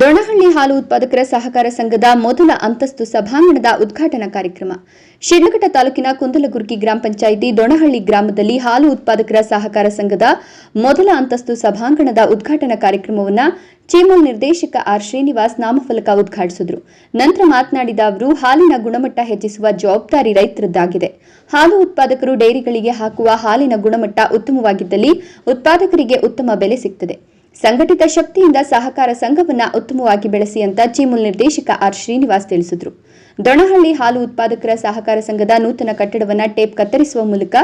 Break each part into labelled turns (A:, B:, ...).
A: ದೊಣಹಳ್ಳಿ ಹಾಲು ಉತ್ಪಾದಕರ ಸಹಕಾರ ಸಂಘದ ಮೊದಲ ಅಂತಸ್ತು ಸಭಾಂಗಣದ ಉದ್ಘಾಟನಾ ಕಾರ್ಯಕ್ರಮ. ಶಿಡ್ಲಘಟ್ಟ ತಾಲೂಕಿನ ಕುಂದಲಗುರ್ಗಿ ಗ್ರಾಮ ಪಂಚಾಯಿತಿ ದೊಣಹಳ್ಳಿ ಗ್ರಾಮದಲ್ಲಿ ಹಾಲು ಉತ್ಪಾದಕರ ಸಹಕಾರ ಸಂಘದ ಮೊದಲ ಅಂತಸ್ತು ಸಭಾಂಗಣದ ಉದ್ಘಾಟನಾ ಕಾರ್ಯಕ್ರಮವನ್ನು ಚೀಮಲ್ ನಿರ್ದೇಶಕ ಆರ್ ಶ್ರೀನಿವಾಸ್ ನಾಮಫಲಕ ಉದ್ಘಾಟಿಸಿದರು. ನಂತರ ಮಾತನಾಡಿದ ಅವರು, ಹಾಲಿನ ಗುಣಮಟ್ಟ ಹೆಚ್ಚಿಸುವ ಜವಾಬ್ದಾರಿ ರೈತರದ್ದಾಗಿದೆ. ಹಾಲು ಉತ್ಪಾದಕರು ಡೈರಿಗಳಿಗೆ ಹಾಕುವ ಹಾಲಿನ ಗುಣಮಟ್ಟ ಉತ್ತಮವಾಗಿದ್ದಲ್ಲಿ ಉತ್ಪಾದಕರಿಗೆ ಉತ್ತಮ ಬೆಲೆ ಸಿಗ್ತದೆ. ಸಂಘಟಿತ ಶಕ್ತಿಯಿಂದ ಸಹಕಾರ ಸಂಘವನ್ನ ಉತ್ತಮವಾಗಿ ಬೆಳೆಸಿ ಅಂತ ಚೀಮುಲ್ ನಿರ್ದೇಶಕ ಆರ್ ಶ್ರೀನಿವಾಸ್ ತಿಳಿಸಿದರು. ದೊಣಹಳ್ಳಿ ಹಾಲು ಉತ್ಪಾದಕರ ಸಹಕಾರ ಸಂಘದ ನೂತನ ಕಟ್ಟಡವನ್ನ ಟೇಪ್ ಕತ್ತರಿಸುವ ಮೂಲಕ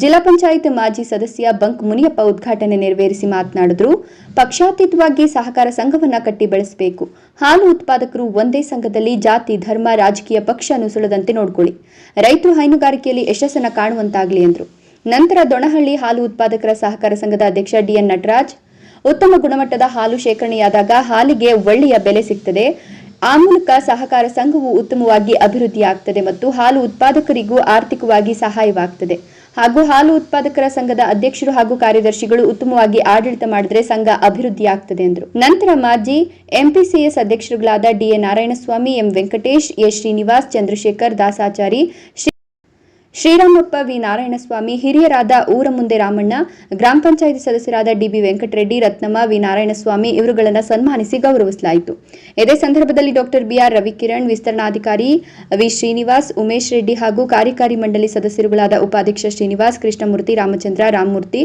A: ಜಿಲ್ಲಾ ಪಂಚಾಯತ್ ಮಾಜಿ ಸದಸ್ಯ ಬಂಕ್ ಮುನಿಯಪ್ಪ ಉದ್ಘಾಟನೆ ನೆರವೇರಿಸಿ ಮಾತನಾಡಿದರು. ಪಕ್ಷಾತೀತವಾಗಿ ಸಹಕಾರ ಸಂಘವನ್ನ ಕಟ್ಟಿ ಬೆಳೆಸಬೇಕು. ಹಾಲು ಉತ್ಪಾದಕರು ಒಂದೇ ಸಂಘದಲ್ಲಿ ಜಾತಿ, ಧರ್ಮ, ರಾಜಕೀಯ ಪಕ್ಷ ನುಸುಳದಂತೆ ನೋಡಿಕೊಳ್ಳಿ. ರೈತರು ಹೈನುಗಾರಿಕೆಯಲ್ಲಿ ಯಶಸ್ಸನ್ನು ಕಾಣುವಂತಾಗಲಿ ಎಂದರು ನಂತರ ದೊಣಹಳ್ಳಿ ಹಾಲು ಉತ್ಪಾದಕರ ಸಹಕಾರ ಸಂಘದ ಅಧ್ಯಕ್ಷ ಡಿಎನ್ ನಟರಾಜ್ ಉತ್ತಮ ಗುಣಮಟ್ಟದ ಹಾಲು ಶೇಖರಣೆಯಾದಾಗ ಹಾಲಿಗೆ ಒಳ್ಳೆಯ ಬೆಲೆ ಸಿಗ್ತದೆ. ಆ ಮೂಲಕ ಸಹಕಾರ ಸಂಘವು ಉತ್ತಮವಾಗಿ ಅಭಿವೃದ್ಧಿಯಾಗ್ತದೆ ಮತ್ತು ಹಾಲು ಉತ್ಪಾದಕರಿಗೂ ಆರ್ಥಿಕವಾಗಿ ಸಹಾಯವಾಗ್ತದೆ. ಹಾಗೂ ಹಾಲು ಉತ್ಪಾದಕರ ಸಂಘದ ಅಧ್ಯಕ್ಷರು ಹಾಗೂ ಕಾರ್ಯದರ್ಶಿಗಳು ಉತ್ತಮವಾಗಿ ಆಡಳಿತ ಮಾಡಿದ್ರೆ ಸಂಘ ಅಭಿವೃದ್ಧಿಯಾಗ್ತದೆ ಎಂದರು. ನಂತರ ಮಾಜಿ MPCS ಅಧ್ಯಕ್ಷರುಗಳಾದ DA Narayanaswamy, M Venkatesh, A Srinivas, Chandrashekar, Dasachari Sriramappa V. Narayanaswamy, ಹಿರಿಯರಾದ ಊರ ಮುಂದೆ ರಾಮಣ್ಣ, ಗ್ರಾಮ ಪಂಚಾಯಿತಿ ಸದಸ್ಯರಾದ ಡಿಬಿ ವೆಂಕಟರೆಡ್ಡಿ, ರತ್ನಮ್ಮ ವಿ. ನಾರಾಯಣಸ್ವಾಮಿ ಇವರುಗಳನ್ನು ಸನ್ಮಾನಿಸಿ ಗೌರವಿಸಲಾಯಿತು. ಇದೇ ಸಂದರ್ಭದಲ್ಲಿ ಡಾಕ್ಟರ್ ಬಿಆರ್ ರವಿಕಿರಣ್, ವಿಸ್ತರಣಾಧಿಕಾರಿ ವಿ. ಶ್ರೀನಿವಾಸ್, ಉಮೇಶ್ ರೆಡ್ಡಿ ಹಾಗೂ ಕಾರ್ಯಕಾರಿ ಮಂಡಳಿ ಸದಸ್ಯರುಗಳಾದ ಉಪಾಧ್ಯಕ್ಷ ಶ್ರೀನಿವಾಸ್, ಕೃಷ್ಣಮೂರ್ತಿ, ರಾಮಚಂದ್ರ, ರಾಮಮೂರ್ತಿ,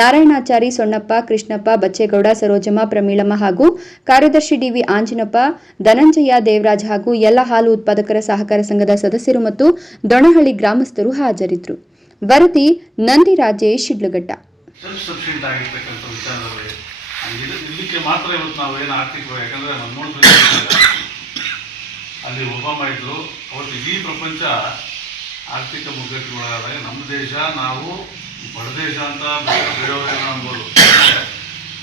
A: ನಾರಾಯಣಾಚಾರಿ ಸೊಣ್ಣಪ್ಪ ಕೃಷ್ಣಪ್ಪ, ಬಚ್ಚೇಗೌಡ, ಸರೋಜಮ್ಮ, ಪ್ರಮೀಳಮ್ಮ ಹಾಗೂ ಕಾರ್ಯದರ್ಶಿ ಡಿವಿ ಆಂಜನಪ್ಪ, ಧನಂಜಯ ದೇವರಾಜ್ ಹಾಗೂ ಎಲ್ಲ ಹಾಲು ಉತ್ಪಾದಕರ ಸಹಕಾರ ಸಂಘದ ಸದಸ್ಯರು ಮತ್ತು ದೊಣಹಳ್ಳಿ ಗ್ರಾಮಸ್ಥರು ಹಾಜರಿದ್ದರು ವರದಿ ನಂದಿ ರಾಜೇಶ್ ಶಿಡ್ಲಘಟ್ಟ.
B: ಅಲ್ಲಿ ಒಬಾಮ ಇದ್ದರು ಅವತ್ತು ಇಡೀ ಪ್ರಪಂಚ ಆರ್ಥಿಕ ಮುಗ್ಗಟ್ಟುಗೊಳಗಾದಾಗ ನಮ್ಮ ದೇಶ, ನಾವು ಬಡ ದೇಶ ಅಂತ ಬೇರೆಯವರೇನೋ ಅನ್ಬೋದು.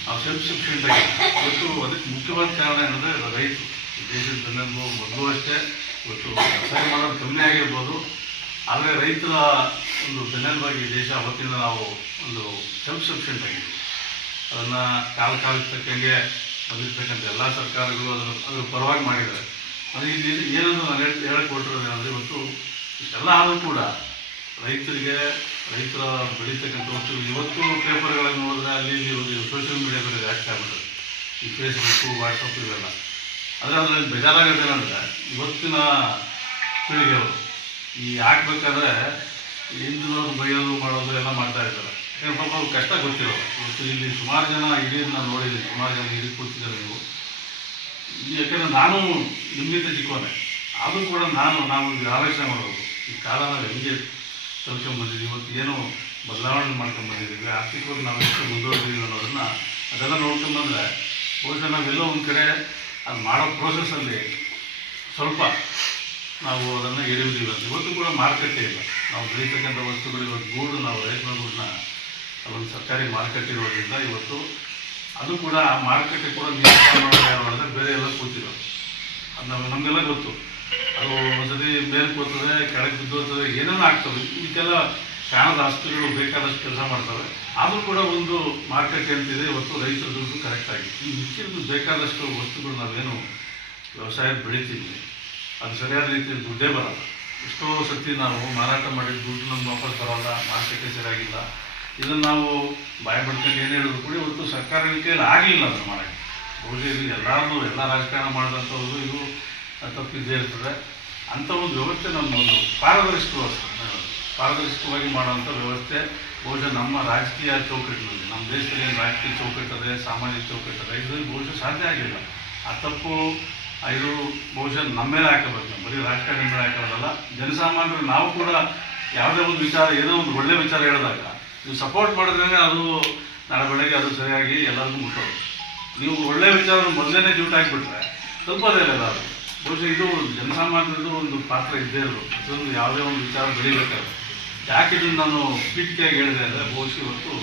B: ನಾವು ಸೆಲ್ಫ್ ಸಫಿಷಿಯಂಟ್ ಆಗಿ ಇವತ್ತು ಅದಕ್ಕೆ ಮುಖ್ಯವಾದ ಕಾರಣ ಏನಂದರೆ ರೈತರು. ದೇಶದ ಜನರು ಮೊದಲು ಅಷ್ಟೇ. ಇವತ್ತು ವ್ಯವಸಾಯ ಮಾಡೋದು ಕಮ್ಮಿ ಆಗಿರ್ಬೋದು. ಆದರೆ ರೈತರ ಒಂದು ಬೆನ್ನೆಲುಬಾಗಿ ದೇಶ ಅವತ್ತಿನ ನಾವು ಒಂದು ಸೆಲ್ಫ್ ಸಫಿಷಿಯೆಂಟ್ ಆಗಿದ್ದೀವಿ ಅದನ್ನು ಕಾಲ ಕಾಲಕ್ಕೆ ಬಂದಿರ್ತಕ್ಕಂಥ ಎಲ್ಲ ಸರ್ಕಾರಗಳು ಅದನ್ನು ಅದ್ರ ಪರವಾಗಿ ಮಾಡಿದ್ದಾರೆ. ಅದು ಇಲ್ಲಿ ಏನನ್ನು ನಾನು ಹೇಳಿ ಹೇಳಕ್ಕೆ ಹೊರಟಿರೋದು ಅಂದರೆ ಇವತ್ತು ಇಷ್ಟೆಲ್ಲ ಆದರೂ ಕೂಡ ರೈತರಿಗೆ, ರೈತರ ಬೆಳೀತಕ್ಕಂಥ ವಸ್ತು ಇವತ್ತು ಪೇಪರ್ಗಳನ್ನು ನೋಡಿದ್ರೆ ಅಲ್ಲಿ ಇಲ್ಲಿ ಸೋಷಿಯಲ್ ಮೀಡಿಯಾದಲ್ಲಿ ಜಾಸ್ತಿ ಆಗ್ಬಿಟ್ಟದೆ ಈ ಫೇಸ್ಬುಕ್ಕು ವಾಟ್ಸಪ್ ಇವೆಲ್ಲ. ಆದರೆ ಅದರಲ್ಲಿ ಬೇಜಾರಾಗೋದೇನೆಂದರೆ ಇವತ್ತಿನ ಪೀಳಿಗೆಯವರು ಈ ಹಾಕ್ಬೇಕಾದ್ರೆ ಹಿಂದಿನವ್ರು ಬೈಯೋದು ಮಾಡೋದು ಎಲ್ಲ ಮಾಡ್ತಾ ಇರ್ತಾರೆ ಸ್ವಲ್ಪ ಅವ್ರಿಗೆ ಕಷ್ಟ ಗೊತ್ತಿರೋದು ಇವತ್ತು ಇಲ್ಲಿ ಸುಮಾರು ಜನ ಹಿರಿಯರನ್ನ ನೋಡಿದ್ದೀನಿ. ಸುಮಾರು ಜನ ಹಿರಿಯ ಕೂತಿದ್ದಾರೆ ನೀವು. ಯಾಕೆಂದರೆ ನಾನು ನಿಮ್ಮಿಂದ ಚಿಕ್ಕವನೇ. ಆದರೂ ಕೂಡ ನಾನು, ನಾವು ಈಗ ಆಲೋಚನೆ ಮಾಡಬೇಕು. ಈ ಕಾಲ ನಾವು ಹೆಂಗೆ ತಲ್ಕೊಂಡ್ಬಂದಿದ್ದೀವಿ ಇವತ್ತು ಏನು ಬದಲಾವಣೆ ಮಾಡ್ಕೊಂಡ್ಬಂದಿದ್ದೀವಿ ಆರ್ಥಿಕವಾಗಿ ನಾವು ಎಷ್ಟು ಮುಂದುವರೆದಿದ್ದೀವಿ ಅನ್ನೋದನ್ನು ಅದೆಲ್ಲ ನೋಡ್ಕೊಂಡ್ಬಂದ್ರೆ ಬಹುಶಃ ನಾವೆಲ್ಲೋ ಒಂದು ಕಡೆ ಅದು ಮಾಡೋ ಪ್ರೋಸೆಸ್ಸಲ್ಲಿ ಸ್ವಲ್ಪ ನಾವು ಅದನ್ನು ಎರೆಯುವುದಿಲ್ಲ ಇವತ್ತು. ಕೂಡ ಮಾರುಕಟ್ಟೆ ಇಲ್ಲ. ನಾವು ಬೆಳೀತಕ್ಕಂಥ ವಸ್ತುಗಳು ಇವತ್ತು ಗೂಡು, ನಾವು ರೇಷ್ಮೆ ಗೂಡನ್ನ ಅದೊಂದು ಸರ್ಕಾರಿ ಮಾರುಕಟ್ಟೆ ಇರೋದ್ರಿಂದ ಇವತ್ತು ಅದು ಕೂಡ ಮಾರುಕಟ್ಟೆ ಕೂಡ ನಿಯಂತ್ರಣ ಬೇರೆ ಎಲ್ಲ ಕೂತಿರೋದು. ಅದು ನಮ್ಗೆ ನಮಗೆಲ್ಲ ಗೊತ್ತು. ಅದು ಒಂದ್ಸತಿ ಮೇಲೆ ಕೂತದೆ ಕೆಳಗೆ ಬಿದ್ದು ಹೋಗ್ತದೆ, ಏನೇನೋ ಆಗ್ತದೆ. ಇದಕ್ಕೆಲ್ಲ ಕಾಣದ ಆಸ್ತಿಗಳು ಬೇಕಾದಷ್ಟು ಕೆಲಸ ಮಾಡ್ತವೆ. ಆದರೂ ಕೂಡ ಒಂದು ಮಾರುಕಟ್ಟೆ ಅಂತಿದೆ. ಇವತ್ತು ರೈತರ ದುಡ್ಡು ಕರೆಕ್ಟಾಗಿ ಈ ಮಿಕ್ಕಿದ್ದು ಬೇಕಾದಷ್ಟು ವಸ್ತುಗಳು ನಾವೇನು ವ್ಯವಸಾಯ ಬೆಳಿತೀವಿ. ಅದು ಸರಿಯಾದ ರೀತಿಯಲ್ಲಿ ದುಡ್ಡೇ ಬರಲ್ಲ. ಎಷ್ಟೋ ಸತಿ ನಾವು ಮಾರಾಟ ಮಾಡಿ ದುಡ್ಡು ನಮ್ಗೆ ವಾಪಸ್ ಬರೋಲ್ಲ ಮಾರ್ಕೆಟ್ ಸರಿಯಾಗಿಲ್ಲ. ಇದನ್ನು ನಾವು ಬಾಯಿ ಏನು ಹೇಳಿದ್ರು ಕೂಡ ಇವತ್ತು ಸರ್ಕಾರ ರೀತಿಯಲ್ಲಿ ಆಗಲಿಲ್ಲ ಅದನ್ನು ಮಾಡೋಕ್ಕೆ. ಬಹುಶಃ ಎಲ್ಲರೂ ಎಲ್ಲ ರಾಜಕಾರಣ ಮಾಡಿದಂಥವ್ರು ಇದು ತಪ್ಪಿದ್ದೇ ಇರ್ತದೆ. ಅಂಥ ಒಂದು ವ್ಯವಸ್ಥೆ ನಮ್ಮೊಂದು ಪಾರದರ್ಶಕ ಪಾರದರ್ಶಕವಾಗಿ ಮಾಡುವಂಥ ವ್ಯವಸ್ಥೆ, ಬಹುಶಃ ನಮ್ಮ ರಾಜಕೀಯ ಚೌಕಟ್ಟಿನಲ್ಲಿ, ನಮ್ಮ ದೇಶದಲ್ಲಿ ಏನು ರಾಜಕೀಯ ಚೌಕಟ್ಟದೆ ಸಾಮಾಜಿಕ ಚೌಕಟ್ಟದೆ, ಇದರಲ್ಲಿ ಬಹುಶಃ ಸಾಧ್ಯ ಆಗಿಲ್ಲ. ಆ ತಪ್ಪು ಇದು ಬಹುಶಃ ನಮ್ಮ ಮೇಲೆ ಹಾಕಬೇಕು, ಬರೀ ರಾಜಕಾರಣಿ ಮೇಲೆ ಹಾಕೋದಲ್ಲ ಜನಸಾಮಾನ್ಯರು ನಾವು ಕೂಡ ಯಾವುದೇ ಒಂದು ವಿಚಾರ, ಏನೋ ಒಂದು ಒಳ್ಳೆ ವಿಚಾರ ಹೇಳಿದಾಗ, ನೀವು ಸಪೋರ್ಟ್ ಮಾಡಿದ್ರೆ ಅದು ನಾಳೆ ಬೆಳಗ್ಗೆ ಅದು ಸರಿಯಾಗಿ ಎಲ್ಲರಿಗೂ ಮುಟ್ಟೋದು. ನೀವು ಒಳ್ಳೆ ವಿಚಾರ ಮೊದಲೇ ಜೂಟ್ ಹಾಕಿಬಿಟ್ರೆ ತಲುಪೋದೇ ಇಲ್ಲ ಅದು. ಬಹುಶಃ ಇದು ಜನಸಾಮಾನ್ಯರದ್ದು ಒಂದು ಪಾತ್ರ ಇದ್ದೇ ಇರೋದು. ಅದೊಂದು ಯಾವುದೇ ಒಂದು ವಿಚಾರ ಬೆಳಿಬೇಕಾದ್ರೆ. ಯಾಕೆ ಇದನ್ನು ನಾನು ಪೀಠಿಕೆಯಾಗಿ ಹೇಳಿದೆ ಅಂದರೆ, ಬಹುಶಃ ಇವತ್ತು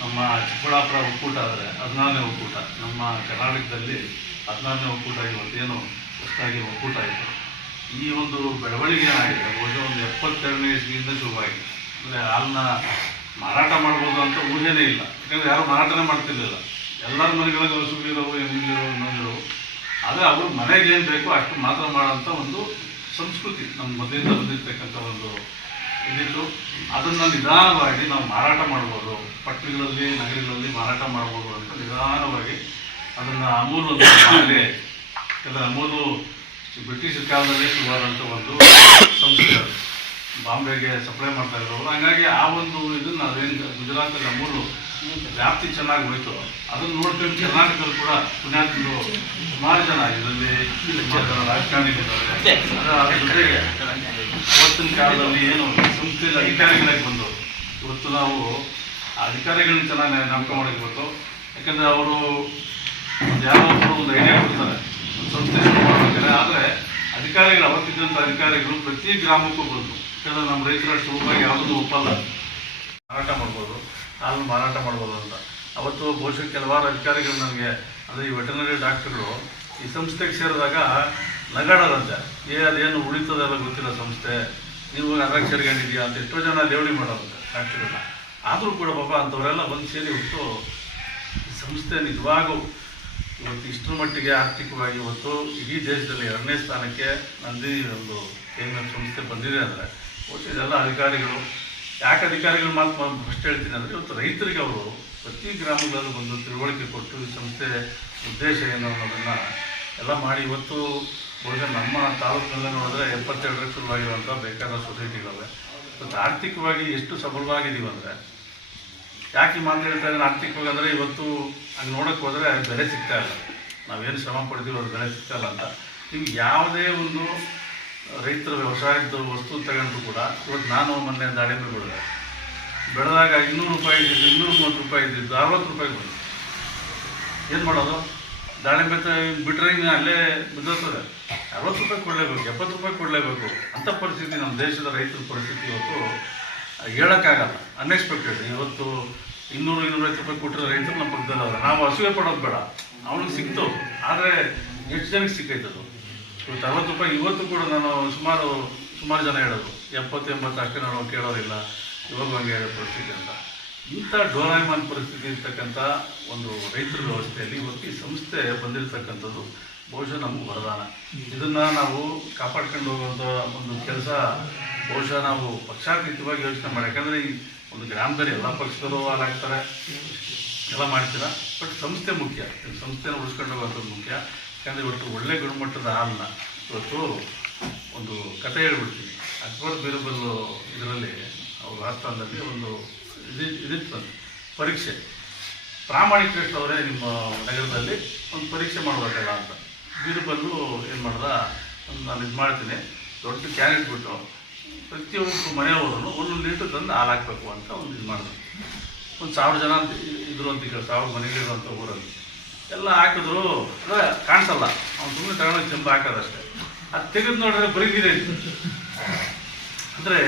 B: ನಮ್ಮ ಚಿಕ್ಕಬಳ್ಳಾಪುರ ಒಕ್ಕೂಟ ಆದರೆ ಹದಿನಾರನೇ ಒಕ್ಕೂಟ. ನಮ್ಮ ಕರ್ನಾಟಕದಲ್ಲಿ ಹದಿನಾರನೇ ಒಕ್ಕೂಟ ಇವತ್ತೇನು ಹೊಸದಾಗಿ ಒಕ್ಕೂಟ ಆಯಿತು. ಈ ಒಂದು ಬೆಳವಣಿಗೆ ಏನಾಗಿದೆ? ಬಹುಶಃ ಒಂದು ಎಪ್ಪತ್ತೆರಡನೇ ಇಸ್ವಿಯಿಂದ ಶುರುವಾಗಿದೆ. ಅಂದರೆ ಹಾಲನ್ನ ಮಾರಾಟ ಮಾಡ್ಬೋದು ಅಂತ ಊಹೆನೇ ಇಲ್ಲ. ಯಾಕಂದರೆ ಯಾರು ಮಾರಾಟನೇ ಮಾಡ್ತಿರ್ಲಿಲ್ಲ. ಎಲ್ಲರ ಮನೆಗಳಲ್ಲಿ ಹಸುಗಳಿರೋವು ಎಮ್ಮಿಗಳಿರೋವು ಇನ್ನೊಂದಿರೋವು ಆದರೆ ಅವರು ಮನೆಗೆ ಏನು ಬೇಕೋ ಅಷ್ಟು ಮಾತ್ರ ಮಾಡೋಂಥ ಒಂದು ಸಂಸ್ಕೃತಿ ನಮ್ಮ ಮೊದಲಿಂದ ಬಂದಿರತಕ್ಕಂಥ ಒಂದು ಇದಿತ್ತು. ಅದನ್ನು ನಿಧಾನವಾಗಿ ನಾವು ಮಾರಾಟ ಮಾಡ್ಬೋದು. ಪಟ್ಟಣಗಳಲ್ಲಿ, ನಗರಗಳಲ್ಲಿ ಮಾರಾಟ ಮಾಡ್ಬೋದು ಅಂತ ನಿಧಾನವಾಗಿ ಅದನ್ನು ಅಮೂಲು ಎಲ್ಲ ಅಮೂಲು ಬ್ರಿಟಿಷ್ ಕಾಲದಲ್ಲಿ ಶುರುವಾದಂಥ ಒಂದು ಸಂಸ್ಥೆ ಅದು. ಬಾಂಬೆಗೆ ಸಪ್ಲೈ ಮಾಡ್ತಾ ಇದ್ರು ಹಾಗಾಗಿ ಆ ಒಂದು ಇದನ್ನು ಅದೇನು ಗುಜರಾತಲ್ಲಿ ಅಮೂಲು ವ್ಯಾಪ್ತಿ ಚೆನ್ನಾಗಿ ಹೋಯ್ತು. ಅದನ್ನು ನೋಡ್ಕೊಂಡು ಕರ್ನಾಟಕದಲ್ಲಿ ಕೂಡ ಪುಣ್ಯಾತ್ಮರು ಸುಮಾರು ಜನ ಇದರಲ್ಲಿ ರಾಜಕಾರಣಿಗಳಿದ್ದಾರೆ ಅದರ ಜೊತೆಗೆ ಇವತ್ತಿನ ಕಾಲದಲ್ಲಿ ಏನು ಸಂಸ್ಥೆ ಅಧಿಕಾರಿಗಳಾಗಿ ಬಂದು ಇವತ್ತು ನಾವು ಆ ಅಧಿಕಾರಿಗಳನ್ನ ಚೆನ್ನಾಗಿ ನಂಬ್ಕೊಂಡೋಗಿ ಇವತ್ತು ಯಾಕಂದರೆ ಅವರು ಒಬ್ರು ಒಂದು ಐಡಿಯಾ ಕೊಡ್ತಾರೆ ಸಂಸ್ಥೆ ಮಾಡ್ತಾರೆ ಆದರೆ ಅಧಿಕಾರಿಗಳು ಅವತ್ತಿದ್ದಂಥ ಅಧಿಕಾರಿಗಳು ಪ್ರತಿ ಗ್ರಾಮಕ್ಕೂ ಬಂದು ಯಾಕಂದ್ರೆ ನಮ್ಮ ರೈತರ ಸುಲಭವಾಗಿ ಯಾವುದೂ ಒಪ್ಪಲ್ಲ ಮಾರಾಟ ಮಾಡ್ಬೋದು ಹಾಲು ಮಾರಾಟ ಮಾಡ್ಬೋದು ಅಂತ ಅವತ್ತು ಬಹುಶಃ ಕೆಲವಾರು ಅಧಿಕಾರಿಗಳು ನನಗೆ ಅಂದರೆ ಈ ವೆಟರ್ನರಿ ಡಾಕ್ಟರ್ಗಳು ಈ ಸಂಸ್ಥೆಗೆ ಸೇರಿದಾಗ ನಗಾಡೋದಂತೆ ಏ ಅದೇನು ಉಳಿತದಲ್ಲ ಗೊತ್ತಿಲ್ಲ ಸಂಸ್ಥೆ ನೀವು ಸೇರ್ಕೊಂಡಿದ್ಯಾ ಅಂತ ಎಷ್ಟೋ ಜನ ಲೇವಡಿ ಮಾಡೋದಂತೆ ಡಾಕ್ಟರ್ಗಳನ್ನ ಆದರೂ ಕೂಡ ಪಾಪ ಅಂಥವರೆಲ್ಲ ಬಂದು ಸೇರಿ ಹೊತ್ತು ಸಂಸ್ಥೆ ನಿಜವಾಗೂ ಇವತ್ತು ಇಷ್ಟರ ಮಟ್ಟಿಗೆ ಆರ್ಥಿಕವಾಗಿ ಇವತ್ತು ಇಡೀ ದೇಶದಲ್ಲಿ ಎರಡನೇ ಸ್ಥಾನಕ್ಕೆ ನಂದಿ ಒಂದು ಕೇಂದ್ರ ಸಂಸ್ಥೆ ಬಂದಿದೆ ಅಂದರೆ ಒಟ್ಟು ಇದೆಲ್ಲ ಅಧಿಕಾರಿಗಳು, ಯಾಕೆ ಅಧಿಕಾರಿಗಳು ಮಾತು ಫಸ್ಟ್ ಹೇಳ್ತೀನಿ ಅಂದರೆ ಇವತ್ತು ರೈತರಿಗೆ ಅವರು ಪ್ರತಿ ಗ್ರಾಮಗಳಲ್ಲೂ ಬಂದು ತಿಳುವಳಿಕೆ ಕೊಟ್ಟು ಈ ಸಂಸ್ಥೆ ಉದ್ದೇಶ ಏನು ಅನ್ನೋದನ್ನು ಎಲ್ಲ ಮಾಡಿ ಇವತ್ತು ಬಹುಶಃ ನಮ್ಮ ತಾಲೂಕಿನಲ್ಲೇ ನೋಡಿದ್ರೆ ಎಪ್ಪತ್ತೆರಡರ ಶುರುವಾಗಿರುವಂಥ ಬೇಕಾದ ಸೊಸೈಟಿಗಳವೆ. ಇವತ್ತು ಆರ್ಥಿಕವಾಗಿ ಎಷ್ಟು ಸಬಲವಾಗಿದ್ದೀವಿ ಅಂದರೆ ಯಾಕೆ ಈ ಮಾತು ಹೇಳ್ತಾ ಇದ್ದಾರೆ? ಆರ್ಥಿಕವಾಗಿ ಅಂದರೆ ಇವತ್ತು ಹಂಗೆ ನೋಡೋಕೆ ಹೋದರೆ ಬೆಲೆ ಸಿಗ್ತಾ ಇಲ್ಲ. ನಾವೇನು ಶ್ರಮ ಪಡ್ತೀವಿ ಅದು ಬೆಲೆ ಸಿಗ್ತಾ ಇಲ್ಲ ಅಂತ. ನಿಮ್ಗೆ ಯಾವುದೇ ಒಂದು ರೈತರ ವ್ಯವಸಾಯದ ವಸ್ತು ತಗೊಂಡ್ರು ಕೂಡ ಇವತ್ತು ನಾನು ಮೊನ್ನೆ ದಾಳಿಂಬೆ ಬೆಳೆದೆ ಬೆಳೆದಾಗ ಇನ್ನೂರು ರೂಪಾಯಿ ಇದ್ದಿದ್ದು, ಇನ್ನೂರು ಮೂವತ್ತು ರೂಪಾಯಿ ಇದ್ದಿದ್ದು, ಅರವತ್ತು ರೂಪಾಯಿ ಬಂದು ಏನು ಮಾಡೋದು? ದಾಳಿಂಬೆ ಬಿಟ್ಟರೆ ಇನ್ನು ಅಲ್ಲೇ ಬಿದ್ದೋಗ್ತದೆ. ಅರವತ್ತು ರೂಪಾಯಿ ಕೊಡಲೇಬೇಕು, ಎಪ್ಪತ್ತು ರೂಪಾಯಿ ಕೊಡಲೇಬೇಕು ಅಂಥ ಪರಿಸ್ಥಿತಿ ನಮ್ಮ ದೇಶದ ರೈತರ ಪರಿಸ್ಥಿತಿ ಇವತ್ತು ಹೇಳೋಕ್ಕಾಗಲ್ಲ. ಅನ್ಎಕ್ಸ್ಪೆಕ್ಟೆಡ್ ಇವತ್ತು ಇನ್ನೂರು, ಇನ್ನೂರೈವತ್ತು ರೂಪಾಯಿ ಕೊಟ್ಟರೆ ರೈತರು ನಮ್ಮ ಪಕ್ಕದಲ್ಲಿ ಅವ್ರೆ ನಾವು ಹಸುವೆ ಪಡೋದು ಬೇಡ. ಅವ್ನಿಗೆ ಸಿಕ್ತು. ಆದರೆ ಎಷ್ಟು ಜನಕ್ಕೆ ಸಿಕ್ಕೈತದು ಇವತ್ತು ಅರವತ್ತು ರೂಪಾಯಿ, ಇವತ್ತು ಕೂಡ ನಾನು ಸುಮಾರು ಸುಮಾರು ಜನ ಹೇಳೋದು ಎಪ್ಪತ್ತು, ಎಂಬತ್ತು ಅಷ್ಟೇ ನಾನು ಕೇಳೋರಿಲ್ಲ. ಇವಾಗ ಹಂಗೆ ಹೇಳೋ ಪರಿಸ್ಥಿತಿ ಅಂತ. ಇಂಥ ಡೋರಾಯಮಾನ್ ಪರಿಸ್ಥಿತಿ ಇರ್ತಕ್ಕಂಥ ಒಂದು ರೈತರ ವ್ಯವಸ್ಥೆಯಲ್ಲಿ ಇವತ್ತು ಈ ಸಂಸ್ಥೆ ಬಂದಿರತಕ್ಕಂಥದ್ದು ಬಹುಶಃ ನಮಗೆ ವರದಾನ. ಇದನ್ನು ನಾವು ಕಾಪಾಡ್ಕೊಂಡು ಹೋಗುವಂಥ ಒಂದು ಕೆಲಸ ಬಹುಶಃ ನಾವು ಪಕ್ಷಾತೀತವಾಗಿ ಯೋಚನೆ ಮಾಡಿ ಯಾಕಂದರೆ ಈ ಒಂದು ಗ್ರಾಮದಲ್ಲಿ ಎಲ್ಲ ಪಕ್ಷದವರು ಹಾಲಾಗ್ತಾರೆ, ಎಲ್ಲ ಮಾಡ್ತೀರಾ? ಬಟ್ ಸಂಸ್ಥೆ ಮುಖ್ಯ. ಸಂಸ್ಥೆನ ಉಳಿಸ್ಕೊಂಡು ಹೋಗುವಂಥದ್ದು ಮುಖ್ಯ. ಯಾಕಂದರೆ ಇವತ್ತು ಒಳ್ಳೆ ಗುಣಮಟ್ಟದ ಹಾಲನ್ನ ಇವತ್ತು ಒಂದು ಕತೆ ಹೇಳ್ಬಿಡ್ತೀನಿ. ಅಕ್ಬರ್ ಬೀರಬಲ್ ಇದರಲ್ಲಿ ಅವ್ರ ಆಸ್ಥಾನದಲ್ಲಿ ಒಂದು ಇದು, ಇದಿತ್ತು ಪರೀಕ್ಷೆ. ಪ್ರಾಮಾಣಿಕ ಅವರೇ ನಿಮ್ಮ ನಗರದಲ್ಲಿ ಒಂದು ಪರೀಕ್ಷೆ ಮಾಡಬೇಕಲ್ಲ ಅಂತ. ಬೀರಬಲ್ಲು ಏನು ಮಾಡ್ದ? ನಾನು ಇದು ಮಾಡ್ತೀನಿ. ದೊಡ್ಡ ಕ್ಯಾನ್ ಇಟ್ಬಿಟ್ಟು ಪ್ರತಿಯೊಬ್ಬರು ಮನೆಯವರು ಒಂದೊಂದು ಲೀಟ್ರ್ ತಂದು ಹಾಲು ಹಾಕಬೇಕು ಅಂತ ಒಂದು ಇದು ಮಾಡಿದ್ರು ಒಂದು ಸಾವಿರ ಜನ ಅಂತ ಇದ್ರು ಅಂತ ಈಗ ಸಾವಿರ ಮನೆಗಳಿರುವಂಥ ಊರಲ್ಲಿ. ಎಲ್ಲ ಹಾಕಿದ್ರು. ಕಾಣಿಸಲ್ಲ. ಅವ್ನು ಸುಮ್ಮನೆ ತಗೊಂಡು ಚೆಂಬ ಹಾಕೋದಷ್ಟೇ. ಅದು ತೆಗೆದು ನೋಡಿದ್ರೆ ಬರೀ ಇತ್ತು ಅಂದರೆ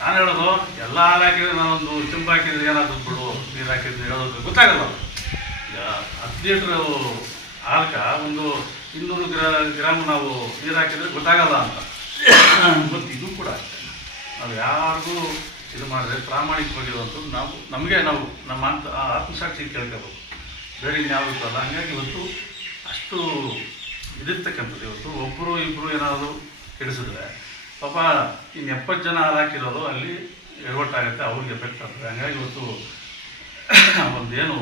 B: ನಾನು ಹೇಳೋದು, ಎಲ್ಲ ಹಾಲು ಹಾಕಿದ್ರೆ ನಾನೊಂದು ಚೆಂಬು ಹಾಕಿದ್ರೆ ಏನಾದ್ರು ಬಿಡು, ನೀರು ಹಾಕಿದ್ರೆ ಹೇಳೋದು ಗೊತ್ತಾಗಲ್ಲ. ಈಗ ಹತ್ತು ಲೀಟ್ರ್ ಹಾಲ್ಕ ಒಂದು ಇನ್ನೂರು ಗ್ರಾ ಗ್ರಾಮ್ ನಾವು ನೀರು ಹಾಕಿದರೆ ಗೊತ್ತಾಗಲ್ಲ ಅಂತ. ಮತ್ತು ಇದು ಕೂಡ ಅಷ್ಟೇ. ನಾವು ಯಾರಿಗೂ ಇದು ಮಾಡಿದ್ರೆ ಪ್ರಾಮಾಣಿಕವಾಗಿರುವಂಥದ್ದು ನಾವು, ನಮಗೆ ನಾವು ನಮ್ಮ ಅಂತ ಆತ್ಮಸಾಕ್ಷಿ ಕೇಳ್ಕೋಬೇಕು. ಬೇರೆ ಇನ್ಯಾವ ಇರ್ತಲ್ಲ ಹಂಗಾಗಿ ಇವತ್ತು ಅಷ್ಟು ಇದಿರ್ತಕ್ಕಂಥದ್ದು ಇವತ್ತು. ಒಬ್ಬರು ಇಬ್ಬರು ಏನಾದರೂ ಕೆಡಿಸಿದ್ರೆ, ಪಾಪ ಇನ್ನು ಎಪ್ಪತ್ತು ಜನ ಹಾಕಿರೋದು ಅಲ್ಲಿ ಎಡವಟ್ಟಾಗುತ್ತೆ, ಅವ್ರಿಗೆ ಎಫೆಕ್ಟ್ ಆಗ್ತದೆ. ಹಂಗಾಗಿ ಇವತ್ತು ಒಂದೇನು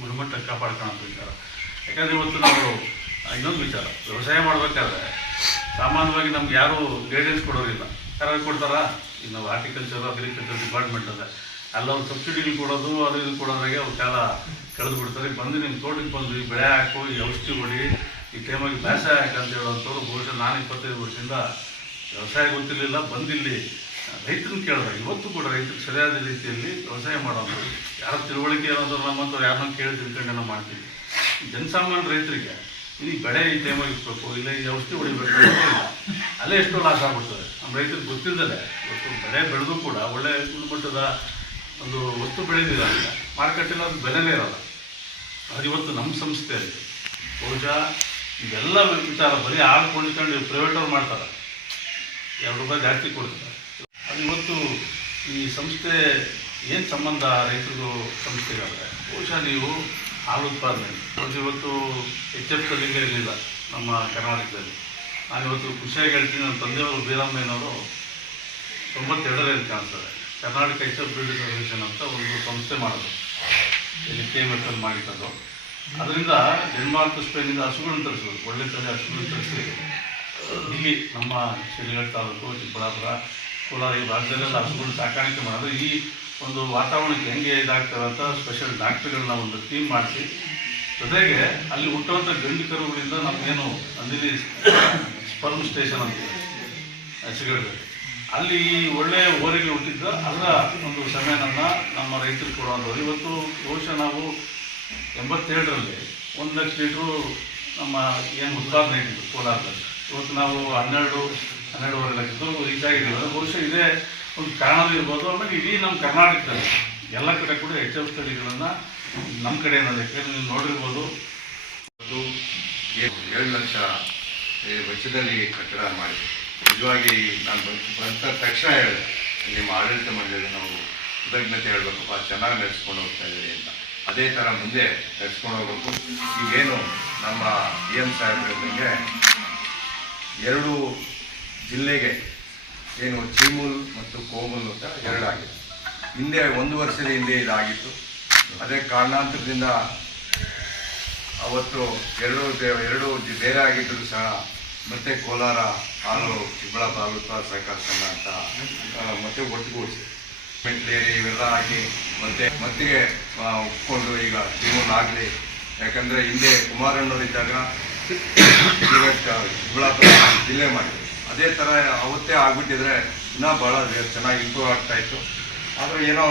B: ಗುಣಮಟ್ಟ ಕಾಪಾಡ್ಕೊಳ್ಳೋಂಥ ವಿಚಾರ ಯಾಕಂದರೆ ಇವತ್ತು ನಾವು ಇನ್ನೊಂದು ವಿಚಾರ. ವ್ಯವಸಾಯ ಮಾಡಬೇಕಾದ್ರೆ ಸಾಮಾನ್ಯವಾಗಿ ನಮ್ಗೆ ಯಾರು ಗೈಡೆನ್ಸ್ ಕೊಡೋರಿಲ್ಲ. ಯಾರು ಕೊಡ್ತಾರಾ? ಇನ್ನು ನಾವು ಹಾರ್ಟಿಕಲ್ಚರ್ ಅಗ್ರಿಕಲ್ಚರ್ ಡಿಪಾರ್ಟ್ಮೆಂಟ್ ಅದ ಅಲ್ಲಿ ಅವ್ರು ಸಬ್ಸಿಡಿಗಳು ಕೊಡೋದು, ಅದು ಇದು ಕೊಡೋದ್ರಾಗೆ ಅವ್ರು ಕಾಲ ಕಳೆದು ಬಿಡ್ತಾರೆ. ಬಂದು ನಿಮ್ಮ ತೋಟಕ್ಕೆ ಬಂದು ಈ ಬೆಳೆ ಹಾಕು, ಈ ಔಷಧಿ ಹೊಡಿ, ಈ ಟೈಮಾಗಿ ಬೇಸಾಯ ಹಾಕಿ ಅಂತ ಹೇಳುವಂಥವ್ರು ಬಹುಶಃ ನಾನು ಇಪ್ಪತ್ತೈದು ವರ್ಷದಿಂದ ವ್ಯವಸಾಯ ಗೊತ್ತಿರಲಿಲ್ಲ, ಬಂದಿಲ್ಲಿ ರೈತರನ್ನ ಕೇಳಿದ್ರೆ ಇವತ್ತು ಕೂಡ ರೈತರಿಗೆ ಸರಿಯಾದ ರೀತಿಯಲ್ಲಿ ವ್ಯವಸಾಯ ಮಾಡೋದು. ಯಾರ ತಿಳುವಳಿಕೆ ಇರೋದು ನಮ್ಮಂಥವ್ರು ಯಾರನ್ನ ಕೇಳಿ ತಿಳ್ಕೊಂಡು ನಾವು ಮಾಡ್ತೀವಿ. ಜನಸಾಮಾನ್ಯ ರೈತರಿಗೆ ಇಲ್ಲಿ ಬೆಳೆ ಈ ಟೈಮಾಗಿ ಇಟ್ಬೇಕು ಇಲ್ಲ ಈ ಔಷಧಿ ಹೊಡಿಬೇಕು. ಅಲ್ಲೇ ಎಷ್ಟೋ ಲಾಸ್ ಆಗ್ಬಿಡ್ತದೆ. ನಮ್ಮ ರೈತರಿಗೆ ಗೊತ್ತಿಲ್ಲದೆ ಇವತ್ತು ಬೆಳೆ ಬೆಳೆದು ಕೂಡ ಒಳ್ಳೆ ಗುಣಮಟ್ಟದ ಒಂದು ವಸ್ತು ಬೆಳೆದಿಲ್ಲ ಮಾರುಕಟ್ಟೆಯಲ್ಲಿ ಅದು ಬೆಲೆನೇ ಇರೋಲ್ಲ. ಅದು ಇವತ್ತು ನಮ್ಮ ಸಂಸ್ಥೆಯಲ್ಲಿ ಬಹುಶಃ ಇವೆಲ್ಲ ವಿಚಾರ ಬರೀ ಹಾಲು ಕೊಂಡಿಕೊಂಡು ಪ್ರೈವೇಟವ್ರು ಮಾಡ್ತಾರೆ. ಎರಡು ರೂಪಾಯಿ ಜಾಸ್ತಿ ಕೊಡ್ತಾರೆ. ಅದು ಇವತ್ತು ಈ ಸಂಸ್ಥೆ ಏನು ಸಂಬಂಧ ರೈತರಿಗೂ ಸಂಸ್ಥೆಗಾದರೆ ಬಹುಶಃ ನೀವು ಹಾಲು ಉತ್ಪಾದನೆ. ಅದು ಇವತ್ತು ಸಲಿಂಗ ಇರಲಿಲ್ಲ ನಮ್ಮ ಕರ್ನಾಟಕದಲ್ಲಿ. ನಾನು ಇವತ್ತು ಖುಷಿಯಾಗಿ ಹೇಳ್ತೀನಿ, ನನ್ನ ತಂದೆಯವರು ಬೀರಮ್ಮಯ್ಯನವರು ತೊಂಬತ್ತೆರಡರಲ್ಲಿ ಕಾಣ್ತಾರೆ ಕರ್ನಾಟಕ ಎಚ್ ಬ್ರೀಡ್ ಅಸೋಸಿಯೇಷನ್ ಅಂತ ಒಂದು ಸಂಸ್ಥೆ ಮಾಡೋದು ಇಲ್ಲಿ ಕೆ ಎಫ್ ಮಾಡಿದ್ದು ಅದರಿಂದ ಡೆನ್ಮಾರ್ಕ್ ಸ್ಪೇನಿಂದ ಹಸುಗಳನ್ನು ತರಿಸೋದು ಒಳ್ಳೆ ತಲೆ ಹಸುಗಳನ್ನು ತರಿಸಿ ಇಲ್ಲಿ ನಮ್ಮ ಶಿರಗಢ ತಾಲೂಕು, ಚಿಕ್ಕಬಳ್ಳಾಪುರ, ಕೋಲಾರ ಈ ಭಾಗದಲ್ಲೆಲ್ಲ ಹಸುಗಳು ಸಾಕಾಣಿಕೆ ಮಾಡಿದ್ರೆ ಈ ಒಂದು ವಾತಾವರಣಕ್ಕೆ ಹೆಂಗೆ ಇದಾಗ್ತವೆ ಅಂತ ಸ್ಪೆಷಲ್ ಡಾಕ್ಟರ್ಗಳನ್ನ ಒಂದು ಟೀಮ್ ಮಾಡಿಸಿ, ಜೊತೆಗೆ ಅಲ್ಲಿ ಹುಟ್ಟುವಂಥ ಗಂಡು ಕರುಗಳಿಂದ ನಮಗೇನು ನಂದಿನಿ ಸ್ಪರ್ಮ್ ಸ್ಟೇಷನ್ ಅಂತ ಹಸುಗಳಲ್ಲಿ ಅಲ್ಲಿ ಈ ಒಳ್ಳೆ ಓರಿಗೆ ಹುಟ್ಟಿದ್ದ, ಅದರ ಒಂದು ಸಮಯನನ್ನು ನಮ್ಮ ರೈತರು ಕೊಡುವಂಥವ್ರು ಇವತ್ತು ಬಹುಶಃ ನಾವು ಎಂಬತ್ತೇಳರಲ್ಲಿ ಒಂದು ಲಕ್ಷ ಲೀಟ್ರು ನಮ್ಮ ಏನು ಉತ್ಪಾದನೆ ಇಟ್ಟಿದ್ದು ಕೋಲಾರದಲ್ಲಿ. ಇವತ್ತು ನಾವು ಹನ್ನೆರಡು, ಹನ್ನೆರಡುವರೆ ಲಕ್ಷದ್ದು ಇದಾಗಿದ್ದೀವಿ ಬಹುಶಃ ಇದೇ ಒಂದು ಕಾರಣ ಇರ್ಬೋದು ಆಮೇಲೆ ಇಡೀ ನಮ್ಮ ಕರ್ನಾಟಕದಲ್ಲಿ ಎಲ್ಲ ಕಡೆ ಕೂಡ ಎಚ್ ಎಫ್ ತಳಿಗಳನ್ನು ನಮ್ಮ ಕಡೆ ಅನ್ನೋದಕ್ಕೆ ನೀವು ನೋಡಿರ್ಬೋದು.
C: ಅದು ಏಳು ಲಕ್ಷ ವೆಚ್ಚದಲ್ಲಿ ಕಟ್ಟಡ ಮಾಡಿದೆ ನಿಜವಾಗಿ ನಾನು ಬಂದ ತಕ್ಷಣ ಹೇಳಿದೆ. ನಿಮ್ಮ ಆಡಳಿತ ಮಂಡಳಿ ನಾವು ಕೃತಜ್ಞತೆ ಹೇಳಬೇಕಪ್ಪ, ಚೆನ್ನಾಗಿ ನಡೆಸ್ಕೊಂಡು ಹೋಗ್ತಾ ಇದ್ದೀರಿ ಅಂತ. ಅದೇ ಥರ ಮುಂದೆ ನಡೆಸ್ಕೊಂಡು ಹೋಗ್ಬೇಕು. ಈಗೇನು ನಮ್ಮ ಡಿ ಎಂ ಸಾಹೇಬ್ ಹೇಳಿದಂಗೆ ಎರಡು ಜಿಲ್ಲೆಗೆ ಏನು ಚೀಮುಲ್ ಮತ್ತು ಕೋಮುಲ್ ಅಂತ ಎರಡಾಗಿದೆ. ಹಿಂದೆ ಒಂದು ವರ್ಷದ ಹಿಂದೆ ಇದಾಗಿತ್ತು. ಅದೇ ಕಾರಣಾಂತರದಿಂದ ಅವತ್ತು ಎರಡು ಎರಡು ಬೇರೆ ಆಗಿದ್ದರೂ ಸಹ ಮತ್ತೆ ಕೋಲಾರ, ಹಾಲು, ಚಿಕ್ಕಬಳ್ಳಾಪುರ ತಾಲೂಕು ಸಹಕಾರ ಸಂಘ ಅಂತ ಮತ್ತೆ ಒಟ್ಟುಗೂಡಿಸಿ ಮೆಟ್ಲೇರಿ ಇವೆಲ್ಲ ಆಗಿ ಮತ್ತೆ ಮತ್ತಿಗೆ ಒಪ್ಕೊಂಡು ಈಗ ಜೀವನ ಆಗಲಿ. ಯಾಕಂದರೆ ಹಿಂದೆ ಕುಮಾರಣ್ಣವರಿದ್ದಾಗ ಇವತ್ತು ಚಿಕ್ಕಬಳ್ಳಾಪುರ ಜಿಲ್ಲೆ ಮಾಡಿದ್ರು. ಅದೇ ಥರ ಅವತ್ತೇ ಆಗ್ಬಿಟ್ಟಿದ್ರೆ ಇನ್ನೂ ಭಾಳ ಚೆನ್ನಾಗಿ ಇಂಪ್ರೂವ್ ಆಗ್ತಾ ಇತ್ತು. ಆದರೆ ಏನೋ